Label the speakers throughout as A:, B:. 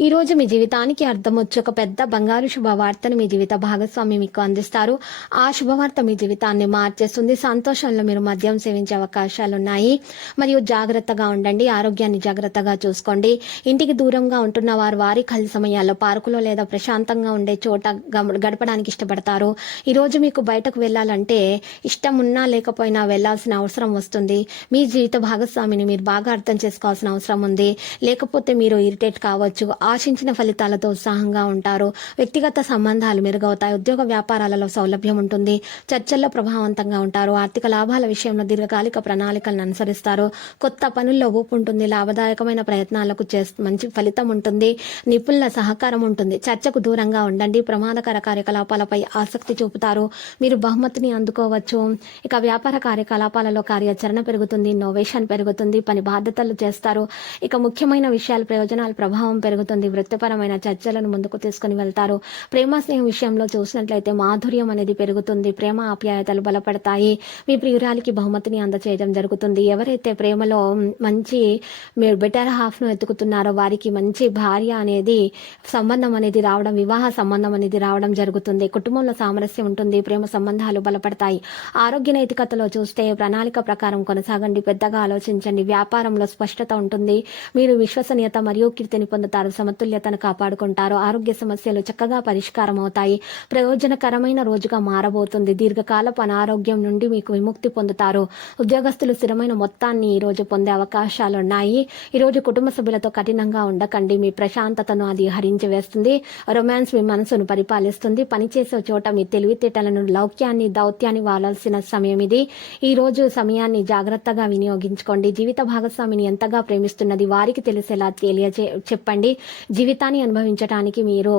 A: ఈ రోజు మీ జీవితానికి అర్థం వచ్చి ఒక పెద్ద బంగారు శుభవార్తను మీ జీవిత భాగస్వామి మీకు అందిస్తారు. ఆ శుభవార్త మీ జీవితాన్ని మార్చేస్తుంది. సంతోషంలో మీరు మద్యం సేవించే అవకాశాలు ఉన్నాయి మరియు జాగ్రత్తగా ఉండండి. ఆరోగ్యాన్ని జాగ్రత్తగా చూసుకోండి. ఇంటికి దూరంగా ఉంటున్న వారు వారి ఖాళీ సమయాల్లో పార్కులో లేదా ప్రశాంతంగా ఉండే చోట గడపడానికి ఇష్టపడతారు. ఈ రోజు మీకు బయటకు వెళ్ళాలంటే ఇష్టం ఉన్నా లేకపోయినా వెళ్ళాల్సిన అవసరం వస్తుంది. మీ జీవిత భాగస్వామిని మీరు బాగా అర్థం చేసుకోవాల్సిన అవసరం ఉంది. లేకపోతే మీరు ఇరిటేట్ కావచ్చు. ఆశించిన ఫలితాలతో ఉత్సాహంగా ఉంటారు. వ్యక్తిగత సంబంధాలు మెరుగవుతాయి. ఉద్యోగ వ్యాపారాలలో సౌలభ్యం ఉంటుంది. చర్చల్లో ప్రభావవంతంగా ఉంటారు. ఆర్థిక లాభాల విషయంలో దీర్ఘకాలిక ప్రణాళికలను అనుసరిస్తారు. కొత్త పనుల్లో ఊపు ఉంటుంది లాభదాయకమైన ప్రయత్నాలకు చేస్- మంచి ఫలితం ఉంటుంది. నిపుణుల సహకారం ఉంటుంది. చర్చకు దూరంగా ఉండండి. ప్రమాదకర కార్యకలాపాలపై ఆసక్తి చూపుతారు. మీరు బహుమతిని అందుకోవచ్చు. ఇక వ్యాపార కార్యకలాపాలలో కార్యాచరణ పెరుగుతుంది. ఇన్నోవేషన్ పెరుగుతుంది. పని బాధ్యతలు చేస్తారు. ఇక ముఖ్యమైన విషయాలు ప్రయోజనాల ప్రభావం పెరుగుతుంది. వృత్తిపరమైన చర్చలను ముందుకు తీసుకుని వెళ్తారు. ప్రేమ స్నేహం విషయంలో చూసినట్లయితే మాధుర్యం అనేది పెరుగుతుంది. ప్రేమ ఆప్యాయతలు బలపడతాయి. మీ ప్రియురాలికి బహుమతిని అందచేయడం జరుగుతుంది. ఎవరైతే ప్రేమలో మంచి మీరు బెటర్ హాఫ్ను ఎత్తుకుతున్నారో వారికి మంచి భార్య అనేది సంబంధం అనేది రావడం వివాహ సంబంధం అనేది రావడం జరుగుతుంది. కుటుంబంలో సామరస్యం ఉంటుంది. ప్రేమ సంబంధాలు బలపడతాయి. ఆరోగ్య నైతికతలో చూస్తే ప్రణాళిక ప్రకారం కొనసాగండి. పెద్దగా ఆలోచించండి. వ్యాపారంలో స్పష్టత ఉంటుంది. మీరు విశ్వసనీయత మరియు కీర్తిని పొందుతారు. సమతుల్యతను కాపాడుకుంటారు ఆరోగ్య సమస్యలు చక్కగా పరిష్కారం అవుతాయి ప్రయోజనకరమైన రోజుగా మారబోతుంది. దీర్ఘకాలపు అనారోగ్యం నుండి మీకు విముక్తి పొందుతారు. ఉద్యోగస్తులు స్థిరమైన మొత్తాన్ని ఈ రోజు పొందే అవకాశాలు ఉన్నాయి ఈ రోజు కుటుంబ సభ్యులతో కఠినంగా ఉండకండి. మీ ప్రశాంతతను అది హరించి వేస్తుంది. రొమాన్స్ మీ మనసును పరిపాలిస్తుంది. పనిచేసే చోట మీ తెలివితేటలను లౌక్యాన్ని దౌత్యాన్ని వాడాల్సిన సమయం ఇది. ఈ రోజు సమయాన్ని జాగ్రత్తగా వినియోగించుకోండి. జీవిత భాగస్వామిని ఎంతగా ప్రేమిస్తున్నది వారికి తెలిసేలా తెలియజే చెప్పండి. జీవితాన్ని అనుభవించడానికి మీరు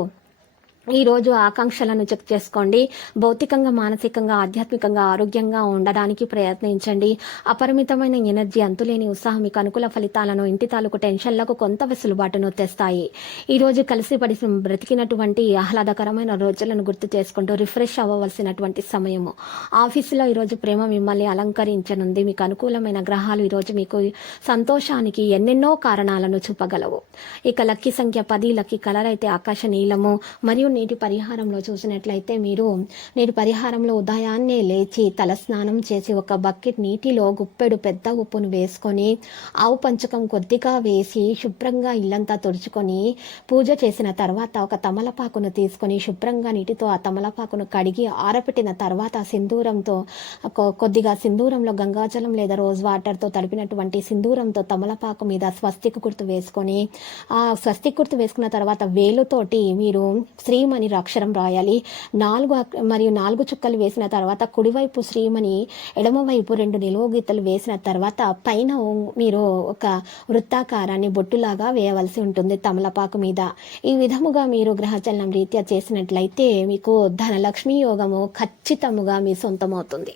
A: ఈరోజు ఆకాంక్షలను చెక్ చేసుకోండి. భౌతికంగా మానసికంగా ఆధ్యాత్మికంగా ఆరోగ్యంగా ఉండడానికి ప్రయత్నించండి. అపరిమితమైన ఎనర్జీ అంతులేని ఉత్సాహం మీకు అనుకూల ఫలితాలను ఇంటి తాలూకు టెన్షన్లకు కొంత వెసులుబాటును తెస్తాయి. ఈరోజు కలిసి పడి బ్రతికినటువంటి ఆహ్లాదకరమైన రోజులను గుర్తు చేసుకుంటూ రిఫ్రెష్ అవ్వవలసినటువంటి సమయము. ఆఫీసులో ఈరోజు ప్రేమ మిమ్మల్ని అలంకరించనుంది. మీకు అనుకూలమైన గ్రహాలు ఈరోజు మీకు సంతోషానికి ఎన్నెన్నో కారణాలను చూపగలవు. ఇక లక్కీ సంఖ్య పది లక్కీ కలర్ అయితే ఆకాశ నీలము మరియు నేటి పరిహారంలో చూసినట్లయితే మీరు నేటి పరిహారంలో ఉదయాన్నే లేచి తలస్నానం చేసి ఒక బకెట్ నీటిలో గుప్పెడు పెద్ద ఉప్పును వేసుకొని ఆవు పంచకం కొద్దిగా వేసి శుభ్రంగా ఇల్లంతా తుడుచుకొని పూజ చేసిన తర్వాత ఒక తమలపాకును తీసుకొని శుభ్రంగా నీటితో ఆ తమలపాకును కడిగి ఆరపెట్టిన తర్వాత సింధూరంతో కొద్దిగా సింధూరంలో గంగాజలం లేదా రోజ్ వాటర్తో తడిపినటువంటి సింధూరంతో తమలపాకు మీద స్వస్తిక గుర్తు వేసుకొని ఆ స్వస్తిక గుర్తు వేసుకున్న తర్వాత వేలుతోటి మీరు శ్రీమని అక్షరం రాయాలి. నాలుగు మరియు నాలుగు చుక్కలు వేసిన తర్వాత కుడివైపు శ్రీమని ఎడమవైపు రెండు నిలువు గీతలు వేసిన తర్వాత పైన మీరు ఒక వృత్తాకారాన్ని బొట్టులాగా వేయవలసి ఉంటుంది తమలపాకు మీద. ఈ విధముగా మీరు గ్రహచలనం రీత్యా చేసినట్లయితే మీకు ధనలక్ష్మి యోగము ఖచ్చితముగా మీ సొంతమవుతుంది.